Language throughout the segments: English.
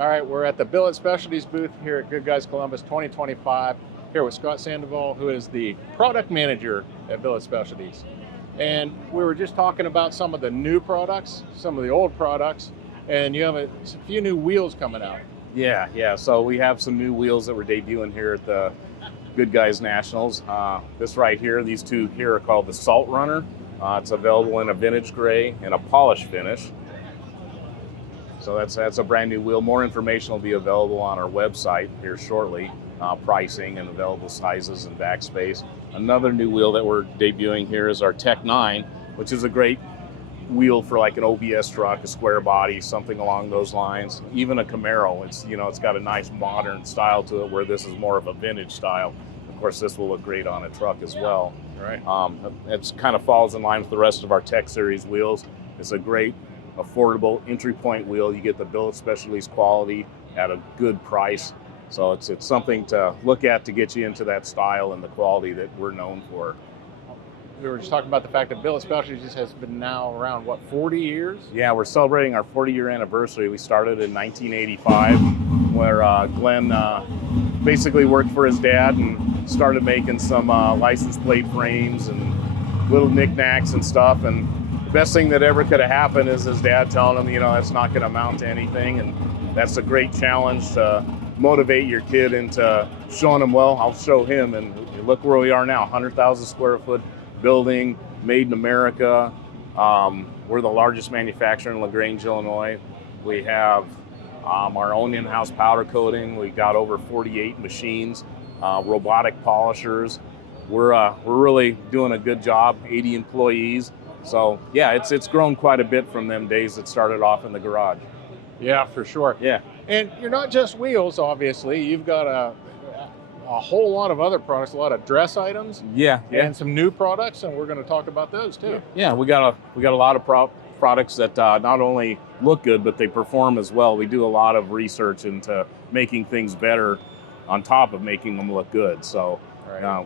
All right, we're at the Billet Specialties booth here at Goodguys Columbus 2025, here with Scott Sandoval, who is the product manager at Billet Specialties. And we were just talking about some of the new products, some of the old products, and you have a few new wheels coming out. Yeah. So we have some new wheels that we're debuting here at the Goodguys Nationals. This right here, these two here are called the Salt Runner. It's available in a vintage gray and a polish finish. So that's a brand new wheel. More information will be available on our website here shortly. Pricing and available sizes and backspace. Another new wheel that we're debuting here is our Tech 9, which is a great wheel for like an OBS truck, a square body, something along those lines. Even a Camaro, it's got a nice modern style to it, where this is more of a vintage style. Of course, this will look great on a truck as well. Right. It kind of falls in line with the rest of our Tech Series wheels. It's a great, affordable entry point wheel. You get the Billet Specialties quality at a good price. So it's something to look at to get you into that style and the quality that we're known for. We were just talking about the fact that Billet Specialties has been now around, what, 40 years? Yeah, we're celebrating our 40-year anniversary. We started in 1985, where Glenn basically worked for his dad and started making some license plate frames and little knickknacks and stuff. And the best thing that ever could have happened is his dad telling him, that's not going to amount to anything. And that's a great challenge to motivate your kid into showing him, well, I'll show him. And look where we are now, 100,000 square foot building, made in America. We're the largest manufacturer in Grange, Illinois. We have our own in-house powder coating. We got over 48 machines, robotic polishers. We're really doing a good job, 80 employees. So yeah, it's grown quite a bit from them days that started off in the garage. Yeah, for sure. Yeah. And you're not just wheels, obviously. You've got a whole lot of other products, a lot of dress items. Yeah. And some new products, and we're going to talk about those too. Yeah, we got a lot of products that not only look good, but they perform as well. We do a lot of research into making things better on top of making them look good. So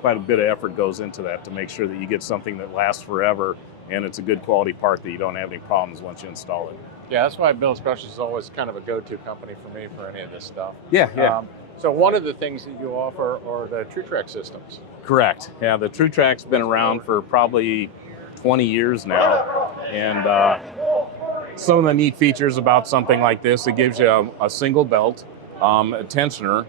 quite a bit of effort goes into that to make sure that you get something that lasts forever, and it's a good quality part that you don't have any problems once you install it. Yeah, that's why Billet Specialties is always kind of a go-to company for me for any of this stuff. Yeah. So one of the things that you offer are the Tru-Trac systems. Correct. Yeah, the Tru-Trac's been around for probably 20 years now. And some of the neat features about something like this, it gives you a single belt, a tensioner,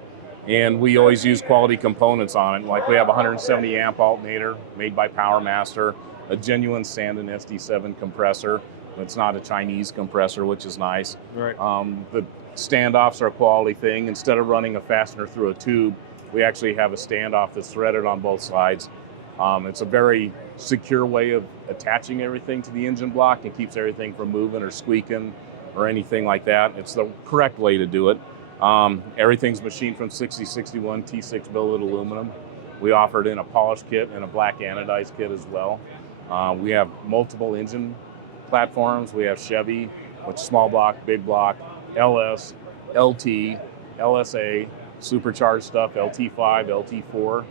and we always use quality components on it. Like we have a 170 amp alternator made by PowerMaster, a genuine Sandin SD7 compressor. It's not a Chinese compressor, which is nice. Right. The standoffs are a quality thing. Instead of running a fastener through a tube, we actually have a standoff that's threaded on both sides. It's a very secure way of attaching everything to the engine block. It keeps everything from moving or squeaking or anything like that. It's the correct way to do it. Everything's machined from 6061 T6 billet aluminum. We offer it in a polished kit and a black anodized kit as well. We have multiple engine platforms. We have Chevy, which is small block, big block, LS, LT, LSA, supercharged stuff, LT5, LT4.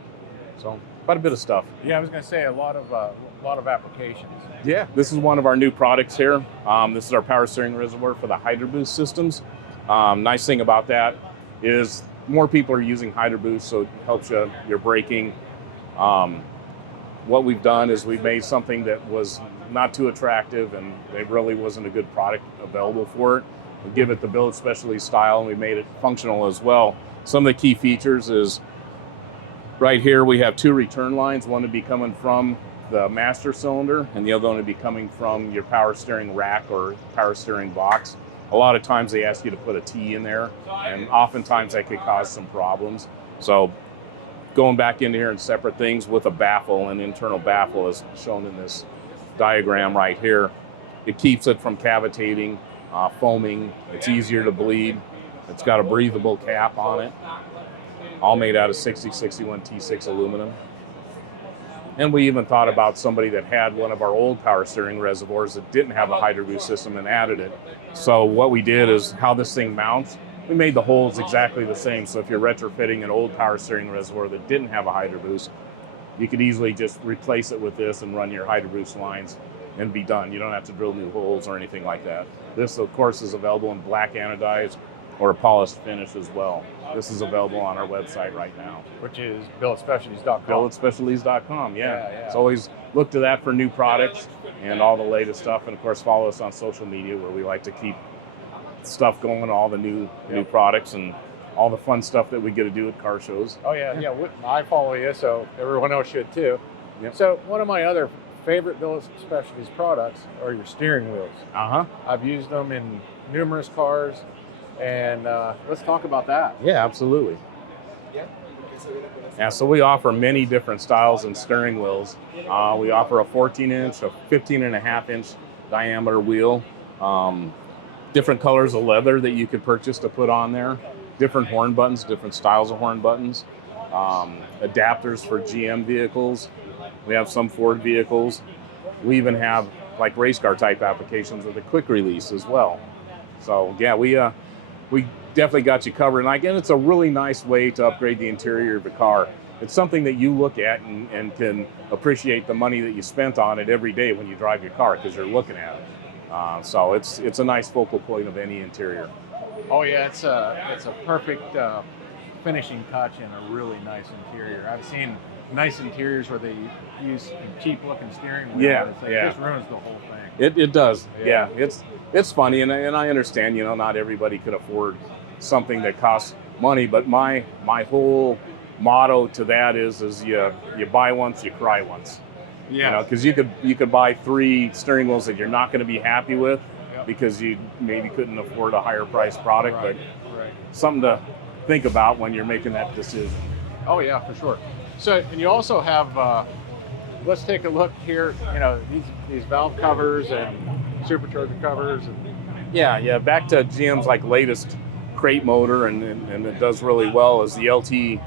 So quite a bit of stuff. Yeah, I was going to say a lot of applications. Yeah, this is one of our new products here. This is our power steering reservoir for the Hydroboost systems. Nice thing about that is more people are using Hydroboost, so it helps your braking. What we've done is we've made something that was not too attractive, and it really wasn't a good product available for it. We give it the Billet Specialties style, and we made it functional as well. Some of the key features is right here we have two return lines, one to be coming from the master cylinder and the other one to be coming from your power steering rack or power steering box. A lot of times they ask you to put a T in there, and oftentimes that could cause some problems. So going back into here and separate things with a baffle, an internal baffle is shown in this diagram right here. It keeps it from cavitating, foaming. It's easier to bleed. It's got a breathable cap on it, all made out of 6061 T6 aluminum. And we even thought about somebody that had one of our old power steering reservoirs that didn't have a Hydroboost system and added it. So what we did is how this thing mounts, we made the holes exactly the same. So if you're retrofitting an old power steering reservoir that didn't have a Hydroboost, you could easily just replace it with this and run your Hydroboost lines and be done. You don't have to drill new holes or anything like that. This, of course, is available in black anodized or a polished finish as well. This is available on our website right now. Which is billetspecialties.com. Billetspecialties.com, yeah. Yeah. It's always look to that for new products and all the latest stuff. And of course, follow us on social media where we like to keep stuff going, all the new products and all the fun stuff that we get to do at car shows. Oh yeah. I follow you, so everyone else should too. Yep. So one of my other favorite Billet Specialties products are your steering wheels. I've used them in numerous cars, and let's talk about that. Yeah, absolutely. Yeah, so we offer many different styles and steering wheels. We offer a 14-inch, a 15.5-inch diameter wheel, different colors of leather that you could purchase to put on there, different horn buttons, different styles of horn buttons, adapters for GM vehicles. We have some Ford vehicles. We even have like race car type applications with a quick release as well. So yeah, we definitely got you covered. And again, it's a really nice way to upgrade the interior of the car. It's something that you look at and can appreciate the money that you spent on it every day when you drive your car because you're looking at it. So it's a nice focal point of any interior. Oh yeah, it's a perfect finishing touch and a really nice interior. I've seen nice interiors where they use a cheap looking steering wheel. Yeah, It just ruins the whole thing. It does. Yeah. It's funny, and I understand. Not everybody could afford something that costs money, but my whole motto to that is you buy once, you cry once. Yeah. Because you could buy 3 steering wheels that you're not going to be happy with because you maybe couldn't afford a higher priced product, but something to think about when you're making that decision. Oh yeah, for sure. So, and you also have, let's take a look here, these valve covers and supercharger covers. Yeah, back to GM's latest crate motor, and it does really well, is the LT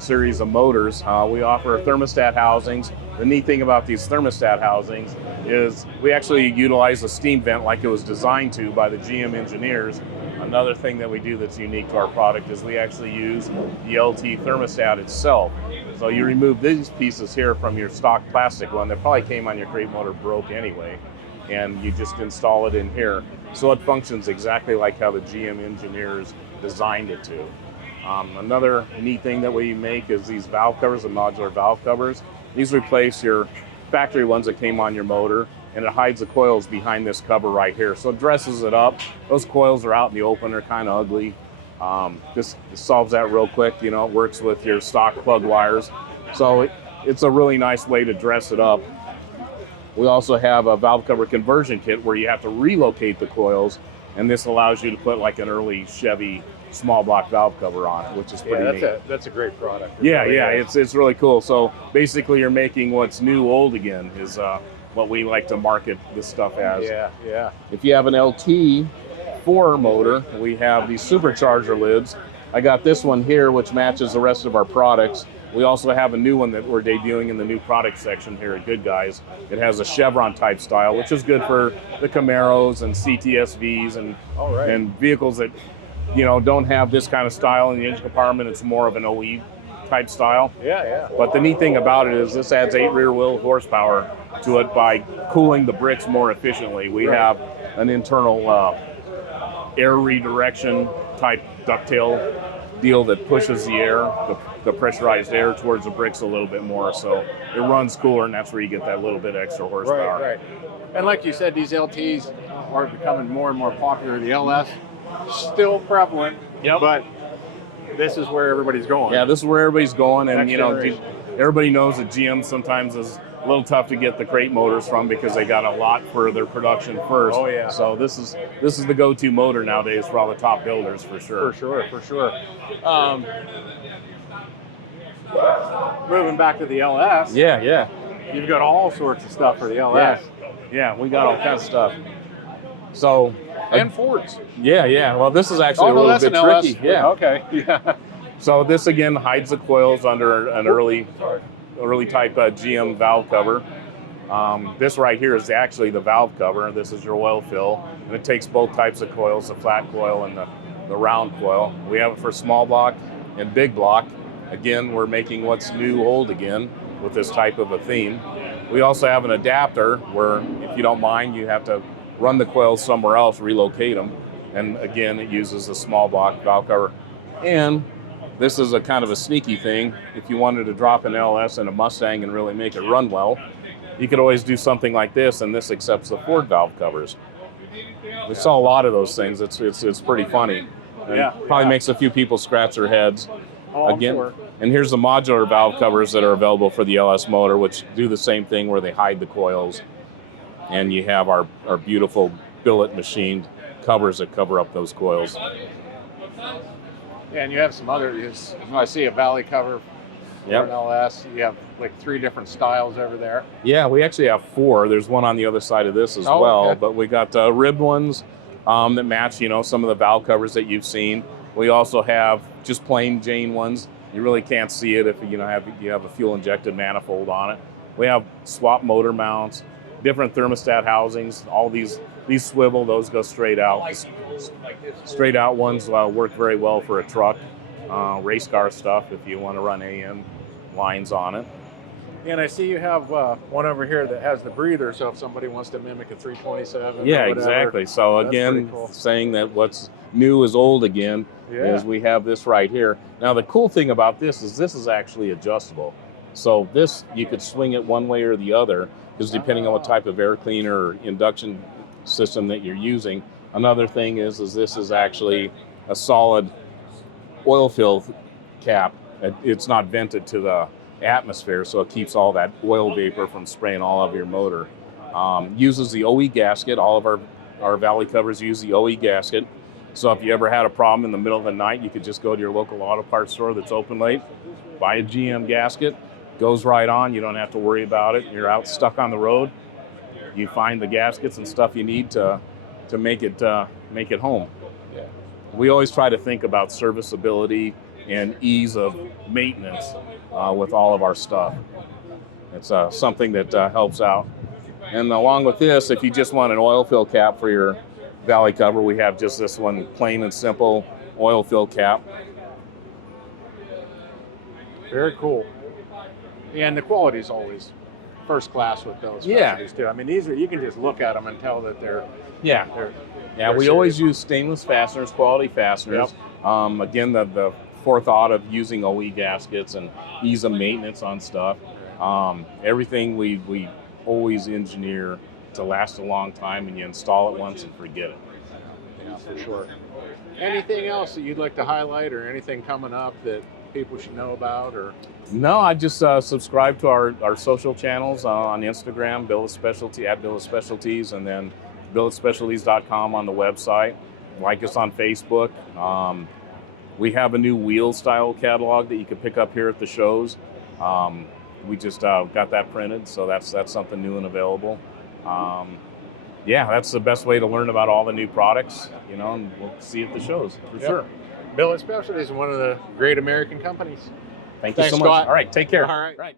series of motors. We offer thermostat housings. The neat thing about these thermostat housings is we actually utilize a steam vent like it was designed to by the GM engineers. Another thing that we do that's unique to our product is we actually use the LT thermostat itself. So you remove these pieces here from your stock plastic one that probably came on your crate motor broke anyway, and you just install it in here. So it functions exactly like how the GM engineers designed it to. Another neat thing that we make is these valve covers, the modular valve covers. These replace your factory ones that came on your motor, and it hides the coils behind this cover right here. So it dresses it up. Those coils are out in the open, they're kind of ugly. This solves that real quick. It works with your stock plug wires. So it's a really nice way to dress it up. We also have a valve cover conversion kit where you have to relocate the coils, and this allows you to put like an early Chevy small block valve cover on it, which is pretty neat. That's a great product. It's really cool. So basically you're making what's new old again is what we like to market this stuff as. Yeah. If you have an LT4 motor, we have these supercharger lids. I got this one here, which matches the rest of our products. We also have a new one that we're debuting in the new product section here at Goodguys. It has a chevron type style, which is good for the Camaros and CTSVs and vehicles that don't have this kind of style in the engine compartment. It's more of an OE type style. Yeah. But the neat thing about it is this adds 8 rear wheel horsepower to it by cooling the bricks more efficiently. We have an internal air redirection type ducktail deal that pushes the air, the pressurized air towards the bricks a little bit more, so it runs cooler, and that's where you get that little bit extra horsepower. Right. And like you said, these LTs are becoming more and more popular. The LS, still prevalent, but this is where everybody's going. Yeah, this is where everybody's going, and Next everybody knows that GM sometimes is a little tough to get the crate motors from because they got a lot for their production first. Oh yeah. So this is the go-to motor nowadays for all the top builders for sure. For sure. Moving back to the LS. Yeah. You've got all sorts of stuff for the LS. Yeah, we got all kinds of stuff. So and Fords. Yeah. Well, this is actually a little bit tricky. LS. Yeah. Okay. Yeah. So this again hides the coils under an early type GM valve cover. This right here is actually the valve cover. This is your oil fill, and it takes both types of coils, the flat coil and the round coil. We have it for small block and big block. Again, we're making what's new old again with this type of a theme. We also have an adapter where, if you don't mind, you have to run the coils somewhere else, relocate them. And again, it uses a small block valve cover. And this is a kind of a sneaky thing. If you wanted to drop an LS in a Mustang and really make it run well, you could always do something like this, and this accepts the Ford valve covers. We saw a lot of those things. It's pretty funny. And probably makes a few people scratch their heads. Again, sure. And here's the modular valve covers that are available for the LS motor, which do the same thing where they hide the coils. And you have our beautiful billet machined covers that cover up those coils. And you have some other, I see a valley cover for an LS. You have like 3 different styles over there. Yeah, we actually have 4. There's one on the other side of this as well. Okay. But we got ribbed ones that match, some of the valve covers that you've seen. We also have just plain Jane ones. You really can't see it if you have a fuel injected manifold on it. We have swap motor mounts, different thermostat housings. All these swivel, those go straight out. Straight out ones work very well for a truck, race car stuff if you want to run AM lines on it. And I see you have one over here that has the breather, so if somebody wants to mimic a 327. Yeah, or whatever, exactly. So again, cool. saying that what's new is old again, is we have this right here. Now the cool thing about this is actually adjustable. So this, you could swing it one way or the other, because depending on what type of air cleaner or induction system that you're using. Another thing is this is actually a solid oil fill cap. It's not vented to the atmosphere, so it keeps all that oil vapor from spraying all over your motor. Uses the OE gasket. All of our valley covers use the OE gasket. So if you ever had a problem in the middle of the night, you could just go to your local auto parts store that's open late, buy a GM gasket, goes right on. You don't have to worry about it. You're out stuck on the road. You find the gaskets and stuff you need to make it home. Yeah. We always try to think about serviceability and ease of maintenance with all of our stuff. It's something that helps out. And along with this, if you just want an oil fill cap for your valley cover, we have just this one, plain and simple oil fill cap. Very cool. And the quality is always first class with those specialties too. I mean, these are, you can just look at them and tell that they're we always use stainless fasteners, quality fasteners. Yep. Again, the forethought of using OE gaskets and ease of maintenance on stuff. Everything we always engineer to last a long time, and you install it once and forget it. Yeah, for sure. Anything else that you'd like to highlight, or anything coming up that people should know about? Or no, I just subscribe to our social channels on Instagram, Billet Specialty at Billet Specialties, and then billetspecialties.com on the website. Like us on Facebook. We have a new wheel style catalog that you can pick up here at the shows. We just got that printed, so that's something new and available. That's the best way to learn about all the new products, and we'll see you at the shows for sure. Billet Specialties is one of the great American companies. Thanks you so much. Scott. All right, take care. All right. All right.